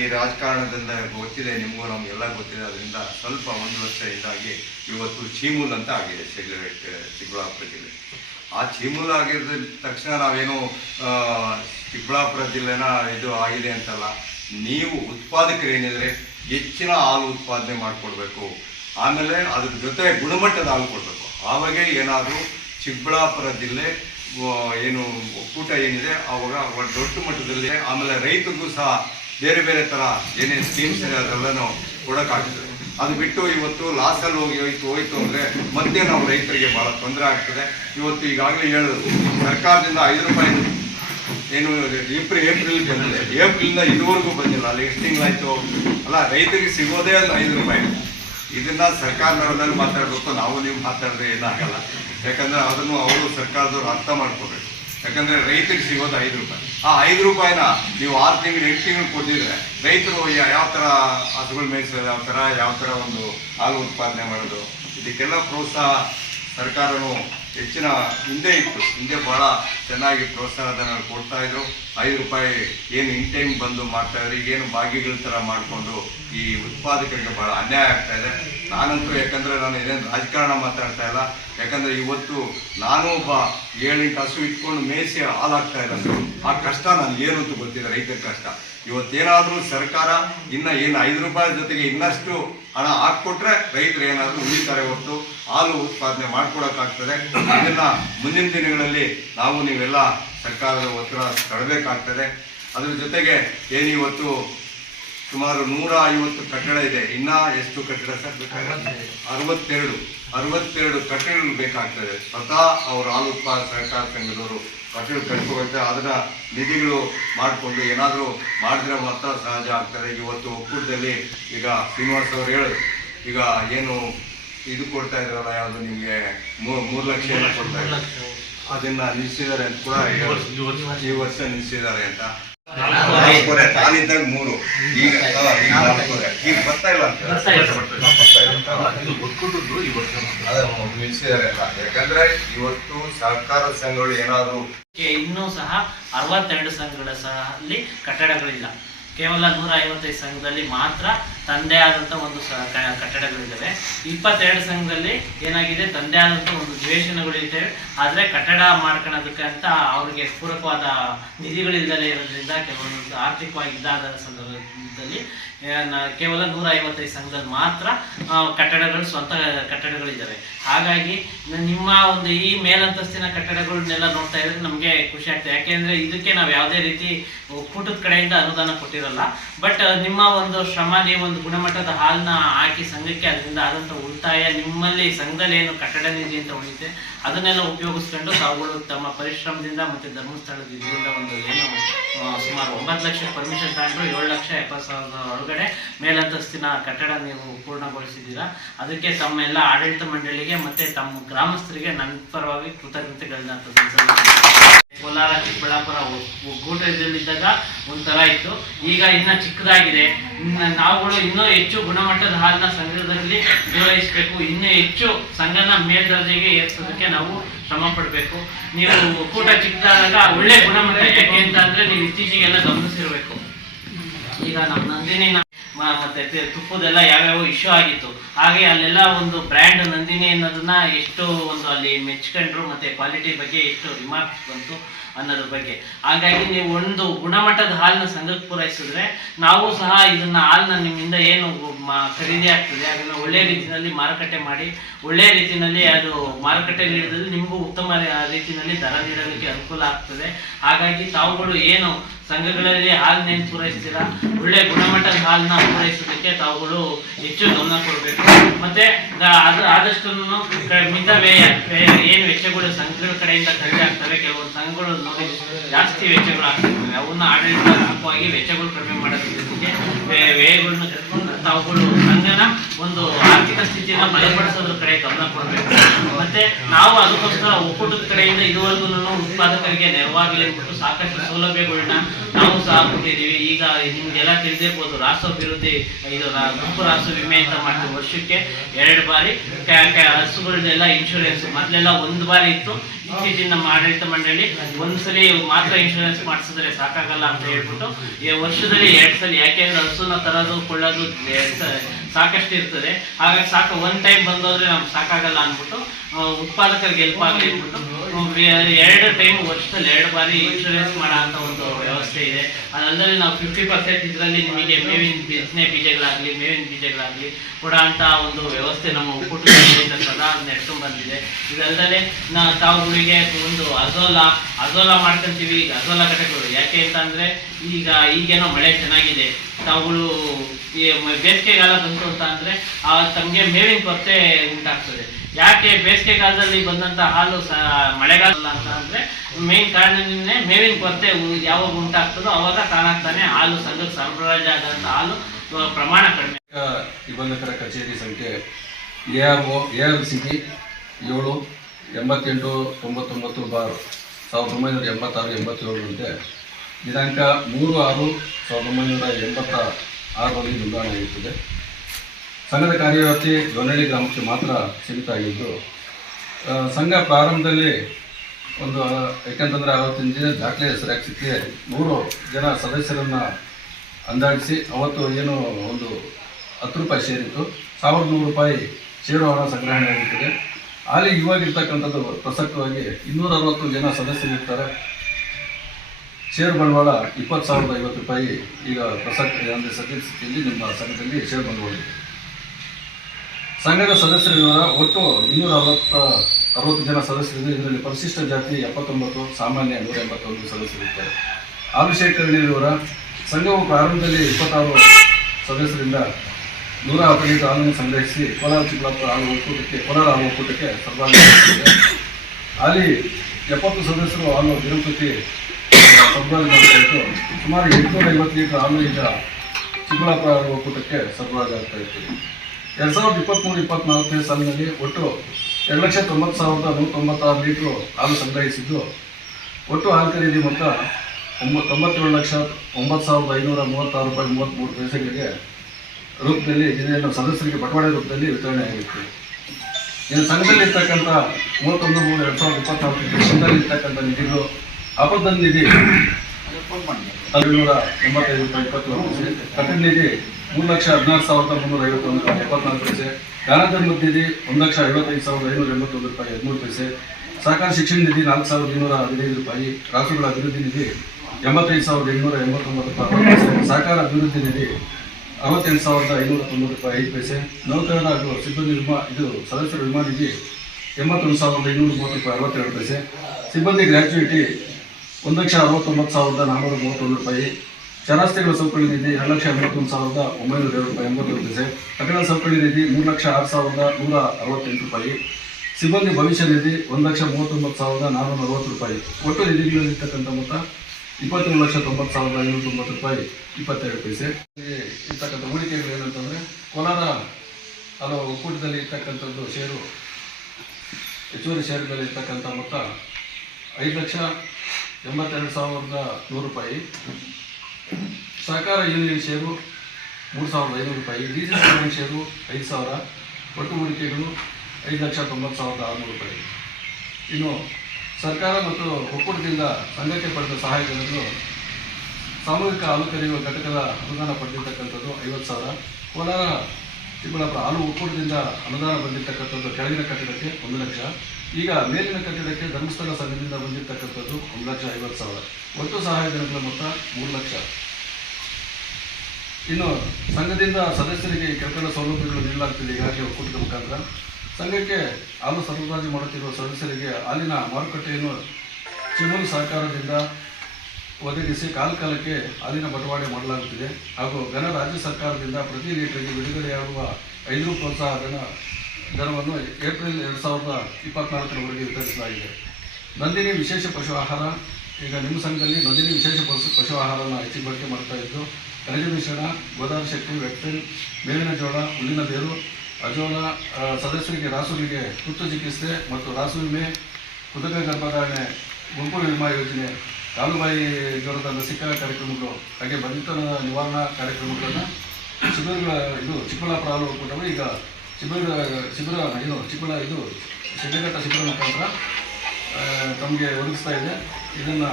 C: ಈ ರಾಜಕಾರಣದಿಂದ ಗೊತ್ತಿದೆ, ನಿಮಗೂ ನಮಗೆಲ್ಲ ಗೊತ್ತಿದೆ. ಅದರಿಂದ ಸ್ವಲ್ಪ ಒಂದು ವರ್ಷ ಇದಾಗಿ ಇವತ್ತು ಚೀಮೂಲ್ ಅಂತ ಆಗಿದೆ ಚಿಕ್ಕಬಳ್ಳಾಪುರ ಜಿಲ್ಲೆ. ಆ ಚೀಮೂಲ್ ಆಗಿದ್ದ ತಕ್ಷಣ ನಾವೇನು ಚಿಕ್ಕಬಳ್ಳಾಪುರ ಜಿಲ್ಲೆನ ಇದು ಆಗಿದೆ ಅಂತಲ್ಲ, ನೀವು ಉತ್ಪಾದಕರು ಏನಿದ್ರೆ ಹೆಚ್ಚಿನ ಹಾಲು ಉತ್ಪಾದನೆ ಮಾಡಿಕೊಡ್ಬೇಕು. ಆಮೇಲೆ ಅದ್ರ ಜೊತೆ ಗುಣಮಟ್ಟದ ಹಾಲು ಕೊಡಬೇಕು. ಆವಾಗೇ ಏನಾದರೂ ಚಿಕ್ಕಬಳ್ಳಾಪುರ ಜಿಲ್ಲೆ ಏನು ಒಕ್ಕೂಟ ಏನಿದೆ ಆವಾಗ ದೊಡ್ಡ ಮಟ್ಟದಲ್ಲಿ ಆಮೇಲೆ ರೈತರಿಗೂ ಸಹ ಬೇರೆ ಬೇರೆ ಥರ ಏನೇನು ಸ್ಕೀಮ್ಸ್ ಇದೆ ಅದೆಲ್ಲನೂ ಕೊಡೋಕ್ಕಾಗ್ತದೆ ಅದು ಬಿಟ್ಟು ಇವತ್ತು ಲಾಸಲ್ಲಿ ಹೋಗಿ ಹೋಯ್ತು ಹೋಯ್ತು ಅಂದರೆ ಮತ್ತೆ ನಾವು ರೈತರಿಗೆ ಭಾಳ ತೊಂದರೆ ಆಗ್ತದೆ. ಇವತ್ತು ಈಗಾಗಲೇ ಹೇಳಿದ್ರು ಸರ್ಕಾರದಿಂದ ಐದು ರೂಪಾಯಿ ಏನು ಏಪ್ರಿಲ್ ಏಪ್ರಿಲ್ ಬಂದಿದೆ. ಏಪ್ರಿಲಿಂದ ಇದುವರೆಗೂ ಬಂದಿಲ್ಲ. ಅಲ್ಲಿ ಎಷ್ಟು ತಿಂಗಳಾಯ್ತು? ಅಲ್ಲ, ರೈತರಿಗೆ ಸಿಗೋದೇ ಒಂದು ಐದು ರೂಪಾಯಿ. ಇದನ್ನು ಸರ್ಕಾರದವ್ರಲ್ಲಿ ಮಾತಾಡಬೇಕು. ನಾವು ನೀವು ಮಾತಾಡಿದ್ರೆ ಏನಾಗಲ್ಲ. ಯಾಕಂದ್ರೆ ಅದನ್ನು ಅವರು ಸರ್ಕಾರದವರು ಅರ್ಥ ಮಾಡ್ಕೋಬೇಕು. ಯಾಕಂದ್ರೆ ರೈತರಿಗೆ ಸಿಗೋದು ಐದು ರೂಪಾಯಿ. ಆ ಐದು ರೂಪಾಯಿನ ನೀವು ಆರು ತಿಂಗಳು, ಎಂಟು ತಿಂಗಳು ಕೊಟ್ಟಿದ್ರೆ ರೈತರು ಯಾವ ಥರ ಹಸುಗಳು ಮೇಯಿಸೋದು, ಯಾವ ಥರ ಯಾವ ಥರ ಒಂದು ಹಾಲು ಉತ್ಪಾದನೆ ಮಾಡೋದು, ಇದಕ್ಕೆಲ್ಲ ಪ್ರೋತ್ಸಾಹ ಸರ್ಕಾರನು ಹೆಚ್ಚಿನ ಹಿಂದೆ ಇತ್ತು. ಹಿಂದೆ ಬಹಳ ಚೆನ್ನಾಗಿ ಪ್ರೋತ್ಸಾಹಧನ ಕೊಡ್ತಾ ಇದ್ರು. ಐದು ರೂಪಾಯಿ ಏನು ಇನ್ ಟೈಮ್ ಬಂದು ಮಾಡ್ತಾ ಇದ್ರು, ಈಗೇನು ಭಾಗಿಗಳ ಥರ ಮಾಡಿಕೊಂಡು ಈ ಉತ್ಪಾದಕರಿಗೆ ಬಹಳ ಅನ್ಯಾಯ ಆಗ್ತಾ ಇದೆ. ನಾನಂತೂ ಯಾಕಂದ್ರೆ ನಾನು ಇದೇನು ರಾಜಕಾರಣ ಮಾತಾಡ್ತಾ ಇಲ್ಲ. ಯಾಕಂದ್ರೆ ಇವತ್ತು ನಾನು ಒಬ್ಬ ಏಳೆಂಟು ಹಸು ಇಟ್ಕೊಂಡು ಮೇಸಿ ಹಾಲಾಗ್ತಾ ಇದ್ದಾನೆ ಆ ಕಷ್ಟ ನಾನು ಏನು ಅಂತ ಗೊತ್ತಿದೆ ರೈತರ ಕಷ್ಟ. ಇವತ್ತೇನಾದರೂ ಸರ್ಕಾರ ಇನ್ನ ಏನು ಐದು ರೂಪಾಯಿ ಜೊತೆಗೆ ಇನ್ನಷ್ಟು ಹಣ ಹಾಕ್ಕೊಟ್ರೆ ರೈತರು ಏನಾದರೂ ಉಳಿತಾರೆ ಹೊರತು ಹಾಲು ಉತ್ಪಾದನೆ ಮಾಡ್ಕೊಡೋಕ್ಕಾಗ್ತದೆ. ಇದನ್ನ ಮುಂದಿನ ದಿನಗಳಲ್ಲಿ ನಾವು ನೀವೆಲ್ಲ ಸರ್ಕಾರದ ಒತ್ತಡ ತಡಬೇಕಾಗ್ತದೆ. ಅದ್ರ ಜೊತೆಗೆ ಏನು ಇವತ್ತು ಸುಮಾರು ನೂರ ಐವತ್ತು ಕಟ್ಟಡ ಇದೆ. ಇನ್ನ ಎಷ್ಟು ಕಟ್ಟಡ ಸರ್ ಅರವತ್ತೆರಡು. ಅರವತ್ತೆರಡು ಕಟ್ಟಡಗಳು ಬೇಕಾಗ್ತದೆ. ಸ್ವತಃ ಅವರು ಹಾಲು ಉತ್ಪಾದ ಸಹಕಾರ ಸಂಘದವರು ಕಟ್ಟಡ ಕಟ್ಕೋಬೇಕು ಅದನ್ನ ನಿಧಿಗಳು ಮಾಡಿಕೊಂಡು ಏನಾದರೂ ಮಾಡಿದ್ರೆ ಮಾತ್ರ ಸಹಜ ಆಗ್ತಾರೆ. ಇವತ್ತು ಒಕ್ಕೂಟದಲ್ಲಿ ಈಗ ಶ್ರೀನಿವಾಸ್ ಅವರು ಹೇಳಿದ್ರು ಈಗ ಏನು ಇದು ಕೊಡ್ತಾ ಇದ್ರಲ್ಲ ಯಾವುದು ನಿಮಗೆ ಮೂರು ಲಕ್ಷ ಏನೋ ಕೊಡ್ತಾ ಇದ್ದಾರೆ? ಅದನ್ನು ನಿಲ್ಲಿಸಿದ್ದಾರೆ ಅಂತ ಕೂಡ.
B: ಈ ವರ್ಷ
C: ನಿಲ್ಲಿಸಿದ್ದಾರೆ ಅಂತ. ನಾಲ್ಕೂವರೆ ಮೂರು. ಈಗ ಈಗ ಬರ್ತಾ ಇಲ್ಲ ಅಂತ. ಯಾಕಂದ್ರೆ ಇವತ್ತು ಸಹಕಾರ ಸಂಘಗಳು ಏನಾದ್ರು
D: ಇನ್ನೂ ಸಹ ಅರವತ್ತೆರಡು ಸಂಘಗಳ ಸಹ ಅಲ್ಲಿ ಕಟ್ಟಡಗಳಿಲ್ಲ. ಕೇವಲ ನೂರ ಐವತ್ತೈದು ಸಂಘದಲ್ಲಿ ಮಾತ್ರ ತಂದೆ ಆದಂತ ಒಂದು ಕಟ್ಟಡಗಳಿದ್ದಾವೆ. ಇಪ್ಪತ್ತೆರಡು ಸಂಘದಲ್ಲಿ ಏನಾಗಿದೆ? ತಂದೆ ಆದಂಥ ಒಂದು ನಿವೇಶನಗಳಿದ್ದಾವೆ ಆದರೆ ಕಟ್ಟಡ ಮಾಡ್ಕೊಳ್ಳೋದಕ್ಕೆ ಅಂತ ಅವ್ರಿಗೆ ಪೂರಕವಾದ ನಿಧಿಗಳಿಲ್ಲದೆ ಇರೋದ್ರಿಂದ ಕೆಲವೊಂದು ಆರ್ಥಿಕವಾಗಿ ಇದಾದ ಸಂದರ್ಭದಲ್ಲಿ ಕೇವಲ ನೂರ ಐವತ್ತೈದು ಸಂಘದಲ್ಲಿ ಮಾತ್ರ ಕಟ್ಟಡಗಳು, ಸ್ವಂತ ಕಟ್ಟಡಗಳಿದ್ದಾವೆ ಹಾಗಾಗಿ ನಿಮ್ಮ ಒಂದು ಈ ಮೇಲಂತಸ್ತಿನ ಕಟ್ಟಡಗಳನ್ನೆಲ್ಲ ನೋಡ್ತಾ ಇದ್ರೆ ನಮಗೆ ಖುಷಿ ಆಗ್ತದೆ. ಯಾಕೆಂದ್ರೆ ಇದಕ್ಕೆ ನಾವು ಯಾವುದೇ ರೀತಿ ಕೂಟದ ಕಡೆಯಿಂದ ಅನುದಾನ ಕೊಟ್ಟಿರಲ್ಲ. ಬಟ್, ನಿಮ್ಮ ಒಂದು ಶ್ರಮ ನೀವು ಒಂದು ಗುಣಮಟ್ಟದ ಹಾಲನ್ನ ಹಾಕಿ ಸಂಘಕ್ಕೆ ಅದರಿಂದ ಆದಂಥ ಉಳಿತಾಯ ನಿಮ್ಮಲ್ಲಿ ಸಂಘದಲ್ಲಿ ಏನು ಕಟ್ಟಡ ನಿಧಿ ಅಂತ ಉಳಿತೆ ಅದನ್ನೆಲ್ಲ ಉಪಯೋಗಿಸ್ಕೊಂಡು ತಾವುಗಳು ತಮ್ಮ ಪರಿಶ್ರಮದಿಂದ ಮತ್ತೆ ಧರ್ಮಸ್ಥಳದ ಒಂದು ಏನು ಸುಮಾರು ಒಂಬತ್ತು ಲಕ್ಷ ಪರ್ಮಿಷನ್ ತಗೊಂಡ್ರು ಏಳು ಲಕ್ಷ ಎಪ್ಪತ್ತು ಸಾವಿರದ ಒಳಗಡೆ ಮೇಲಂತಸ್ತಿನ ಕಟ್ಟಡ ನೀವು ಪೂರ್ಣಗೊಳಿಸಿದ್ದೀರಾ? ಅದಕ್ಕೆ ತಮ್ಮೆಲ್ಲ ಆಡಳಿತ ಮಂಡಳಿಗೆ ಮತ್ತೆ ತಮ್ಮ ಗ್ರಾಮಸ್ಥರಿಗೆ ನನ್ನ ಪರವಾಗಿ ಕೃತಜ್ಞತೆಗಳನ್ನ. ಕೋಲಾರ, ಚಿಕ್ಕಬಳ್ಳಾಪುರ ಒಗ್ಗೂಟದಲ್ಲಿದ್ದಾಗ ಒಂಥರ ಇತ್ತು. ಈಗ ಇನ್ನ ಚಿಕ್ಕದಾಗಿದೆ. ನಾವುಗಳು ಇನ್ನೂ ಹೆಚ್ಚು ಗುಣಮಟ್ಟದ ಹಾಲನ್ನ ಸಂಘದಲ್ಲಿ ಪೂರೈಸಬೇಕು ಇನ್ನೂ ಹೆಚ್ಚು ಸಂಘನ ಮೇಲ್ದರ್ಜೆಗೆ ಏರಿಸೋದಕ್ಕೆ ನಾವು ಶ್ರಮ ಪಡಬೇಕು. ನೀವು ಒಕ್ಕೂಟ ಚಿಕ್ಕದಾದಾಗ ಒಳ್ಳೆ ಗುಣಮಟ್ಟ ಯಾಕೆ ಅಂತ ಅಂದ್ರೆ ನೀವು ಇತ್ತೀಚೆಗೆಲ್ಲ ಗಮನಿಸಿರ್ಬೇಕು. ಈಗ ನಮ್ಮ ನಂದಿನಿ ಮತ್ತೆ ತುಪ್ಪದೆಲ್ಲ ಯಾವ್ಯಾವ ಇಶ್ಯೂ ಆಗಿತ್ತು. ಹಾಗೆ ಅಲ್ಲೆಲ್ಲ ಒಂದು ಬ್ರ್ಯಾಂಡ್ ನಂದಿನಿ ಅನ್ನೋದನ್ನ ಎಷ್ಟು ಒಂದು ಅಲ್ಲಿ ಮೆಚ್ಕೊಂಡ್ರು, ಮತ್ತೆ ಕ್ವಾಲಿಟಿ ಬಗ್ಗೆ ಎಷ್ಟು ರಿಮಾರ್ಕ್ಸ್ ಬಂತು ಅನ್ನೋದ್ರ ಬಗ್ಗೆ. ಹಾಗಾಗಿ ನೀವು ಒಂದು ಗುಣಮಟ್ಟದ ಹಾಲನ್ನ ಸಂಘಕ್ಕೆ ಪೂರೈಸಿದ್ರೆ ನಾವು ಸಹ ಇದನ್ನ ಹಾಲನ್ನ ನಿಮ್ಮಿಂದ ಏನು ಖರೀದಿ ಆಗ್ತದೆ, ಅದನ್ನ ಒಳ್ಳೆ ರೀತಿಯಲ್ಲಿ ಮಾರುಕಟ್ಟೆ ಮಾಡಿ, ಒಳ್ಳೆ ರೀತಿಯಲ್ಲಿ ಅದು ಮಾರುಕಟ್ಟೆ ನೀಡಿದಲ್ಲಿ ನಿಮಗೂ ಉತ್ತಮ ರೀತಿಯಲ್ಲಿ ದರ ನೀಡೋದಕ್ಕೆ ಅನುಕೂಲ ಆಗ್ತದೆ. ಹಾಗಾಗಿ ತಾವುಗಳು ಏನು ಸಂಘಗಳಲ್ಲಿ ಹಾಲನ್ನೇನು ಪೂರೈಸ್ತೀರಾ? ಒಳ್ಳೆ ಗುಣಮಟ್ಟದ ಹಾಲನ್ನ ಪೂರೈಸೋದಕ್ಕೆ ತಾವುಗಳು ಹೆಚ್ಚು ಗಮನ ಕೊಡಬೇಕು. ಮತ್ತೆ ಆದಷ್ಟು ಮಿತ ವ್ಯಯ ಏನು ವೆಚ್ಚಗಳು ಸಂಘಗಳ ಕಡೆಯಿಂದ ಖರ್ಚಾಗ್ತವೆ ಕೆಲವೊಂದು ಸಂಘಗಳು ನೋಡಿ, ಜಾಸ್ತಿ ವೆಚ್ಚಗಳು ಆಗ್ತವೆ. ಅವನ್ನ ಆಡಳಿತಾತ್ಮಕವಾಗಿ ವೆಚ್ಚಗಳು ಕಡಿಮೆ ಮಾಡೋದಕ್ಕೆ ವ್ಯ- ವ್ಯಯಗಳನ್ನ ಕಟ್ಕೊಂಡು ತಾವುಗಳು ಸಂಘನ ಒಂದು ಆರ್ಥಿಕ ಸ್ಥಿತಿಯನ್ನು ಬಲಪಡಿಸೋದ್ರ ಕಡೆ ಗಮನ ಕೊಡಬೇಕು. ಮತ್ತೆ ನಾವು ಅದಕ್ಕೋಸ್ಕರ ಒಕ್ಕೂಟದ ಕಡೆಯಿಂದ ಇದುವರೆಗೂ ಉತ್ಪಾದಕರಿಗೆ ನೆರವಾಗಲಿ ಅಂದ್ಬಿಟ್ಟು ಸಾಕಷ್ಟು ಸೌಲಭ್ಯಗಳನ್ನ ನಾವು ಸಹ ಕೊಟ್ಟಿದ್ದೀವಿ. ಈಗ ನಿಮ್ಗೆಲ್ಲ ತಿಳಿದಿರ್ಬೋದು, ರಾಷ್ಟ್ರಾಭಿವೃದ್ಧಿ, ಇದು ರಾ- ಗುಂಪು ರಾಷ್ಟ್ರ ವಿಮೆ ಅಂತ ಮಾಡ್ತೀವಿ ವರ್ಷಕ್ಕೆ. ಎರಡು ಬಾರಿ ಹಸುಗಳನ್ನೆಲ್ಲ ಇನ್ಶೂರೆನ್ಸ್ ಮೊದಲೆಲ್ಲ ಒಂದು ಬಾರಿ ಇತ್ತು. ಇತ್ತೀಚಿನ ನಮ್ಮ ಆಡಳಿತ ಮಂಡಳಿ ಒಂದ್ಸಲಿ ಮಾತ್ರ ಇನ್ಶೂರೆನ್ಸ್ ಮಾಡಿಸಿದ್ರೆ ಸಾಕಾಗಲ್ಲ ಅಂತ ಹೇಳ್ಬಿಟ್ಟು ಈ ವರ್ಷದಲ್ಲಿ ಎರಡು ಸಲ, ಯಾಕೆಂದ್ರೆ ಹಸುನ ತರೋದು, ಕೊಳ್ಳೋದು ಸಾಕಷ್ಟು ಇರ್ತದೆ. ಹಾಗಾಗಿ ಸಾಕು ಒನ್ ಟೈಮ್ ಬಂದೋದ್ರೆ ನಮ್ಗೆ ಸಾಕಾಗಲ್ಲ ಅಂದ್ಬಿಟ್ಟು ಉತ್ಪಾದಕರಿಗೆ ಹೆಲ್ಪ್ ಆಗಲಿ ಅಂದ್ಬಿಟ್ಟು ಎರಡು ಟೈಮ್ ವರ್ಷದಲ್ಲಿ ಎರಡು ಬಾರಿ ಇನ್ಶೂರೆನ್ಸ್ ಅಂತ ಒಂದು ವ್ಯವಸ್ಥೆ ಇದೆ. ಅದಲ್ಲದೆ ನಾವು ಫಿಫ್ಟಿ ಪರ್ಸೆಂಟ್ ಇದರಲ್ಲಿ ನಿಮಗೆ ಮೇವಿನ ಬಿತ್ತನೆ ಬೀಜಗಳಾಗಲಿ, ಮೇವಿನ ಬೀಜಗಳಾಗಲಿ ಕೊಡೋ ಒಂದು ವ್ಯವಸ್ಥೆ ನಮ್ಮ ಕುಟುಂಬದಿಂದ ಸದಾ ನೆಡ್ಕೊಂಡು ಬಂದಿದೆ. ಇದಲ್ಲದೆ ನಾ ತಾವುಗಳಿಗೆ ಒಂದು ಅಜೋಲಾ ಅಜೋಲಾ ಮಾಡ್ಕೊಂತೀವಿ. ಈಗ ಅಜೋಲಾ ಘಟಕಗಳು ಯಾಕೆ ಅಂತ ಅಂದ್ರೆ ಈಗ ಈಗೇನೋ ಮಳೆ ಚೆನ್ನಾಗಿದೆ. ತಾವುಗಳು ಬೇಸಿಗೆಗಾಲ ಬಂತು ಅಂತ ಅಂದ್ರೆ ಆ ತಮಗೆ ಮೇವಿನ ಕೊರತೆ ಉಂಟಾಗ್ತದೆ. ಯಾಕೆ ಬೇಸಿಗೆಗಾಲದಲ್ಲಿ ಬಂದಂತ ಹಾಲು ಮಳೆಗಾಲ ಅಂತ ಅಂದ್ರೆ ಮೇನ್ ಕಾರಣನೇ ಮೇವಿನ ಕೊರತೆ ಯಾವಾಗ ಉಂಟಾಗ್ತದೋ ಅವಾಗ ತಾನಾಗ್ತಾನೆ ಹಾಲು ಸಂಘಕ್ಕೆ ಸರಬರಾಜು ಆದಂತ ಹಾಲು ಪ್ರಮಾಣ ಕಡಿಮೆ.
E: ನಿಬಂಧಕರ ಕಚೇರಿ ಸಂಖ್ಯೆ ಎ ಸಿ ಏಳು, ಎಂಬತ್ತೆಂಟು, ತೊಂಬತ್ತೊಂಬತ್ತು, ಬಾರು. ಸಾವಿರದ ಒಂಬೈನೂರ ಎಂಬತ್ತಾರು ಎಂಬತ್ತೇಳರಂತೆ ದಿನಾಂಕ ಮೂರು ಆರು ಸಾವಿರದ ಒಂಬೈನೂರ ಎಂಬತ್ತ ಆರರಲ್ಲಿ ನೋಂದಣಿಯಾಗಿರುತ್ತದೆ ಸಂಘದ ಕಾರ್ಯವ್ಯಾಪ್ತಿ ದೊನ್ನಳ್ಳಿ ಗ್ರಾಮಕ್ಕೆ ಮಾತ್ರ ಸೀಮಿತ ಆಗಿದ್ದು ಸಂಘ ಪ್ರಾರಂಭದಲ್ಲಿ ಒಂದು ಯಾಕಂತಂದರೆ ಅವತ್ತಿನ ದಿನ ದಾಖಲೆ ಸರಿಯಾಗಿ ಮೂರು ನೂರು ಜನ ಸದಸ್ಯರನ್ನು ಅಂದಾಜಿಸಿ ಅವತ್ತು ಏನು ಒಂದು ಹತ್ತು ರೂಪಾಯಿ ಸೇರಿತ್ತು. ಸಾವಿರದ ನೂರು ರೂಪಾಯಿ ಷೇರು ಹಣ ಸಂಗ್ರಹಣೆ ಆಗಿರ್ತದೆ. ಅಲ್ಲಿ ಇವಾಗಿರ್ತಕ್ಕಂಥದ್ದು ಪ್ರಸಕ್ತವಾಗಿ ಇನ್ನೂರ ಅರವತ್ತು ಜನ ಸದಸ್ಯರಿರ್ತಾರೆ ಷೇರು ಬಂಡವಾಳ ಇಪ್ಪತ್ತು ಸಾವಿರದ ಐವತ್ತು ರೂಪಾಯಿ ಈಗ ಪ್ರಸಕ್ತ, ಅಂದರೆ ಸದ್ಯ ಸ್ಥಿತಿಯಲ್ಲಿ ನಿಮ್ಮ ಸಂಘದಲ್ಲಿ ಷೇರು ಬಂಡವಾಳ ಇದೆ. ಸಂಘದ ಸದಸ್ಯರ ವಿವರ ಒಟ್ಟು ಇನ್ನೂರ ಅರವತ್ತ, ಅರವತ್ತು ಜನ ಸದಸ್ಯರಿದ್ದು, ಇದರಲ್ಲಿ ಪರಿಶಿಷ್ಟ ಜಾತಿ ಎಪ್ಪತ್ತೊಂಬತ್ತು, ಸಾಮಾನ್ಯ ನೂರ ಎಂಬತ್ತೊಂದು ಸದಸ್ಯರಿದ್ದಾರೆ ಅಭಿಷೇಕ ವಿವರ ಸಂಘವು ಪ್ರಾರಂಭದಲ್ಲಿ ಇಪ್ಪತ್ತಾರು ಸದಸ್ಯರಿಂದ ನೂರ ಹದಿನೈದು ಹಾಲನ್ನು ಸಂಗ್ರಹಿಸಿ ಕೋಲಾರ ಚಿಕ್ಕಬಳ್ಳಾಪುರ ಹಾಲು ಒಕ್ಕೂಟಕ್ಕೆ, ಕೋಲಾರ ಹಾಲು ಒಕ್ಕೂಟಕ್ಕೆ ಸರಬರಾಜು ಅಲ್ಲಿ ಎಪ್ಪತ್ತು ಸದಸ್ಯರು ಹಾಲು ದಿನಪತಿ ಸರಬರಾಜು ಮಾಡ್ತಾಯಿತ್ತು ಸುಮಾರು ಎಂಟುನೂರ ಐವತ್ತು ಲೀಟರ್ ಹಾಲು ಈಗ ಚಿಕ್ಕಬಳ್ಳಾಪುರ ಹಾಲು ಒಕ್ಕೂಟಕ್ಕೆ ಸರಬರಾಜು ಆಗ್ತಾ ಇತ್ತು ಎರಡು ಸಾವಿರದ ಇಪ್ಪತ್ತ್ಮೂರು ಇಪ್ಪತ್ತ್ನಾಲ್ಕನೇ ಸಾಲಿನಲ್ಲಿ ಒಟ್ಟು ಎರಡು ಲಕ್ಷ ತೊಂಬತ್ತು ಸಾವಿರದ ನೂರ ತೊಂಬತ್ತಾರು ಲೀಟ್ರು ಹಾಲು ಸಂಗ್ರಹಿಸಿದ್ದು ಒಟ್ಟು ಹಾಲು ಖರೀದಿ ಮೊತ್ತ ಒಂಬತ್ತು ತೊಂಬತ್ತೇಳು ಲಕ್ಷ ಒಂಬತ್ತು ಸಾವಿರದ ಐನೂರ ಮೂವತ್ತಾರು ರೂಪಾಯಿ ಮೂವತ್ತ್ಮೂರು ಪೈಸೆಗಳಿಗೆ ರೂಪದಲ್ಲಿ ಜಿಲ್ಲೆಯನ್ನು ಸದಸ್ಯರಿಗೆ ಬಟವಾಡೆ ರೂಪದಲ್ಲಿ ವಿತರಣೆ ಆಗಿತ್ತು. ಇನ್ನು ಸಂಘದಲ್ಲಿ ಇರ್ತಕ್ಕಂಥ ಮೂವತ್ತೊಂದು ಮೂರು ಎರಡು ಸಾವಿರದ ಇಪ್ಪತ್ತ್ನಾಲ್ಕು ಸಂಘದಲ್ಲಿ ಇರ್ತಕ್ಕಂಥ ನಿಧಿಗಳು ಅಬದ್ಧ ನಿಧಿ ಹದಿನೂರ ಎಂಬತ್ತೈದು ರೂಪಾಯಿ ಇಪ್ಪತ್ತು. ಪ್ರತಿನಿಧಿ ನಿಧಿ ಮೂರು ಲಕ್ಷ ಹದಿನಾರು ಸಾವಿರದ ಮುನ್ನೂರ ಐವತ್ತೊಂದು ರೂಪಾಯಿ, ಎಪ್ಪತ್ನಾಲ್ಕು ಪೈಸೆ. ದಾನಧರ್ಮ ನಿಧಿ ಒಂದು ಲಕ್ಷ ಐವತ್ತೈದು ಸಾವಿರದ ಐನೂರ ಎಂಬತ್ತೊಂದು ರೂಪಾಯಿ ಹದಿಮೂರು ಪೈಸೆ. ಸಹಕಾರ ಶಿಕ್ಷಣ ನಿಧಿ ನಾಲ್ಕು ಸಾವಿರದ ಇನ್ನೂರ ಹದಿನೈದು ರೂಪಾಯಿ. ರಾಷ್ಟ್ರಗಳ ಅಭಿವೃದ್ಧಿ ನಿಧಿ ಎಂಬತ್ತೈದು ಸಾವಿರದ ಎಂಟುನೂರ ಎಂಬತ್ತೊಂಬತ್ತು ರೂಪಾಯಿ ಸಹಕಾರ ಅಭಿವೃದ್ಧಿ ನಿಧಿ ಅರವತ್ತೆಂಟು ಸಾವಿರದ ಐನೂರ ತೊಂಬತ್ತು ರೂಪಾಯಿ, ಐದು ಪೈಸೆ. ನೌಕರರ ಹಾಗೂ ಸಿಬ್ಬಂದಿ ವಿಮಾ, ಇದು ಸದಸ್ಯರ ವಿಮಾ ನಿಧಿ ಎಂಬತ್ತೊಂದು ಸಾವಿರದ ಐನೂರ ಮೂವತ್ತು ರೂಪಾಯಿ, ಅರವತ್ತೆರಡು ಪೈಸೆ. ಸಿಬ್ಬಂದಿ ಗ್ರ್ಯಾಚುಯಿಟಿ ಒಂದು ಲಕ್ಷ ಅರವತ್ತೊಂಬತ್ತು ಸಾವಿರದ ನಾನ್ನೂರ ಮೂವತ್ತೊಂದು ರೂಪಾಯಿ. ಚರಾಸ್ತಿಗಳ ಸೌಕರ್ಯ ನಿಧಿ ಎರಡು ಲಕ್ಷ ಎಂಬತ್ತೊಂದು ಸಾವಿರದ ಒಂಬೈನೂರ ಎರಡು ರೂಪಾಯಿ ಎಂಬತ್ತೊಂದು ಪೈಸೆ ಕಟ್ಟಡ ಸೌಕರ್ಯ ನಿಧಿ ಮೂರು ಲಕ್ಷ ಆರು ಸಾವಿರದ ನೂರ ಅರವತ್ತೆಂಟು ರೂಪಾಯಿ. ಸಿಬ್ಬಂದಿ ಭವಿಷ್ಯ ನಿಧಿ ಒಂದು ಲಕ್ಷ ಮೂವತ್ತೊಂಬತ್ತು ಸಾವಿರದ ನಾನ್ನೂರ ಅರವತ್ತು ರೂಪಾಯಿ. ಒಟ್ಟು ನಿಧಿಗಳಲ್ಲಿರ್ತಕ್ಕಂಥ ಮೊತ್ತ ಇಪ್ಪತ್ತೇಳು ಲಕ್ಷ ತೊಂಬತ್ತು ಸಾವಿರದ ಐನೂರ ತೊಂಬತ್ತು ರೂಪಾಯಿ ಇಪ್ಪತ್ತೆರಡು ಪೈಸೆ ಇರ್ತಕ್ಕಂಥ ಹೂಡಿಕೆಗಳು ಏನಂತಂದರೆ ಕೋಲಾರ ಹಲವು ಒಕ್ಕೂಟದಲ್ಲಿ ಇರ್ತಕ್ಕಂಥದ್ದು ಷೇರು ಹೆಚ್ಚುವರಿ ಷೇರುಗಳಲ್ಲಿ ಇರ್ತಕ್ಕಂಥ ಮೊತ್ತ ಐದು ಲಕ್ಷ ಎಂಬತ್ತೆರಡು ಸಾವಿರದ ನೂರು ರೂಪಾಯಿ. ಸಹಕಾರ ಯೂನಿಯನ್ ಷೇರು ಮೂರು ಸಾವಿರದ ಐನೂರು ರೂಪಾಯಿ. ಡಿ ಸಿ ಸಿ ಷೇರು ಐದು ಸಾವಿರ. ಒಟ್ಟು ಹೂಡಿಕೆಗಳು ಐದು ಲಕ್ಷ ತೊಂಬತ್ತು ಸಾವಿರದ ಆರುನೂರು ರೂಪಾಯಿ. ಇನ್ನು ಸರ್ಕಾರ ಮತ್ತು ಒಕ್ಕೂಟದಿಂದ ಸಂಘಕ್ಕೆ ಪಡೆದ ಸಹಾಯಧನಗಳು ಸಾಮೂಹಿಕ ಹಾಲು ಕರೆಯುವ ಘಟಕದ ಅನುದಾನ ಪಡೆದಿರ್ತಕ್ಕಂಥದ್ದು ಐವತ್ತು ಸಾವಿರ. ಕೋಲಾರ, ಚಿಕ್ಕಬಳ್ಳಾಪುರ ಹಾಲು ಒಕ್ಕೂಟದಿಂದ ಅನುದಾನ ಬಂದಿರತಕ್ಕಂಥದ್ದು ಕೆಳಗಿನ ಕಟ್ಟಡಕ್ಕೆ ಒಂದು ಲಕ್ಷ. ಈಗ ಮೇಲಿನ ಕಟ್ಟಡಕ್ಕೆ ಧರ್ಮಸ್ಥಳ ಸಂಘದಿಂದ ಬಂದಿರತಕ್ಕಂಥದ್ದು ಒಂದು ಲಕ್ಷ ಐವತ್ತು ಸಾವಿರ. ಒಟ್ಟು ಸಹಾಯಧನಗಳ ಮೊತ್ತ ಮೂರು ಲಕ್ಷ. ಇನ್ನು ಸಂಘದಿಂದ ಸದಸ್ಯರಿಗೆ ಕೆಳಕಂಡ ಸೌಲಭ್ಯಗಳು ನೀಡಲಾಗ್ತಿದೆ, ಈಗಾಗಲೇ ಒಕ್ಕೂಟದ ಮುಖಾಂತರ. ಸಂಘಕ್ಕೆ ಹಾಲು ಸರಬರಾಜು ಮಾಡುತ್ತಿರುವ ಸದಸ್ಯರಿಗೆ ಹಾಲಿನ ಮಾರುಕಟ್ಟೆಯನ್ನು ಚಿಮೂಲ್ ಸಹಕಾರದಿಂದ ಒದಗಿಸಿ ಕಾಲ ಕಾಲಕ್ಕೆ ಹಾಲಿನ ಬಟವಾಡೆ ಮಾಡಲಾಗುತ್ತಿದೆ. ಹಾಗೂ ಘನ ರಾಜ್ಯ ಸರ್ಕಾರದಿಂದ ಪ್ರತಿ ಲೀಟರ್ಗೆ ಬಿಡುಗಡೆಯಾಗುವ ಐದು ಪ್ರೋತ್ಸಾಹ ಧನ ದರವನ್ನು ಏಪ್ರಿಲ್ ಎರಡು ಸಾವಿರದ ಇಪ್ಪತ್ನಾಲ್ಕರವರೆಗೆ ವಿತರಿಸಲಾಗಿದೆ. ನಂದಿನಿ ವಿಶೇಷ ಪಶು ಆಹಾರ, ಈಗ ನಿಮ್ಮ ಸಂಘದಲ್ಲಿ ನಂದಿನಿ ವಿಶೇಷ ಪಶು ಪಶು ಆಹಾರವನ್ನು ಹೆಚ್ಚಿಗೆ ಬಳಕೆ ಮಾಡ್ತಾ ಇದ್ದು ಖನಿಜ ಮಿಶ್ರಣ, ಗೋದಾವರಿ ಶಕ್ತಿ ವೆಕ್ಟಿನ್ ಮೇವಿನ ಜೋಳ, ಹುಲ್ಲಿನ ಬೇರು, ಅಜೋಲ ಸದಸ್ಯರಿಗೆ ರಾಸುಗಳಿಗೆ ತುರ್ತು ಚಿಕಿತ್ಸೆ ಮತ್ತು ರಾಸು ವಿಮೆ ಕೃತಕ ಗರ್ಭಧಾರಣೆ, ಗುಂಪು ವಿಮಾ ಯೋಜನೆ, ಕಾಲುಬಾಯಿ ಜ್ವರದ ಲಸಿಕಾ ಕಾರ್ಯಕ್ರಮಗಳು, ಹಾಗೆ ಬಂಧಿತನ ನಿವಾರಣಾ ಕಾರ್ಯಕ್ರಮಗಳನ್ನು ಶಿಬಿರಗಳ ಇದು ಚಿಕ್ಕಬಳ್ಳಾಪುರ ಒಕ್ಕೂಟವು ಈಗ ಶಿಬಿರ ಶಿಬಿರ ಇದು ಚಿಕ್ಕಬಳ್ಳಾ ಇದು ಶಿಡ್ಲಘಟ್ಟ ಶಿಬಿರ ಮುಖಾಂತರ ತಮಗೆ ಒದಗಿಸ್ತಾ ಇದೆ. ಇದನ್ನು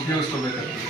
E: ಉಪಯೋಗಿಸ್ಕೋಬೇಕಾಗ್ತದೆ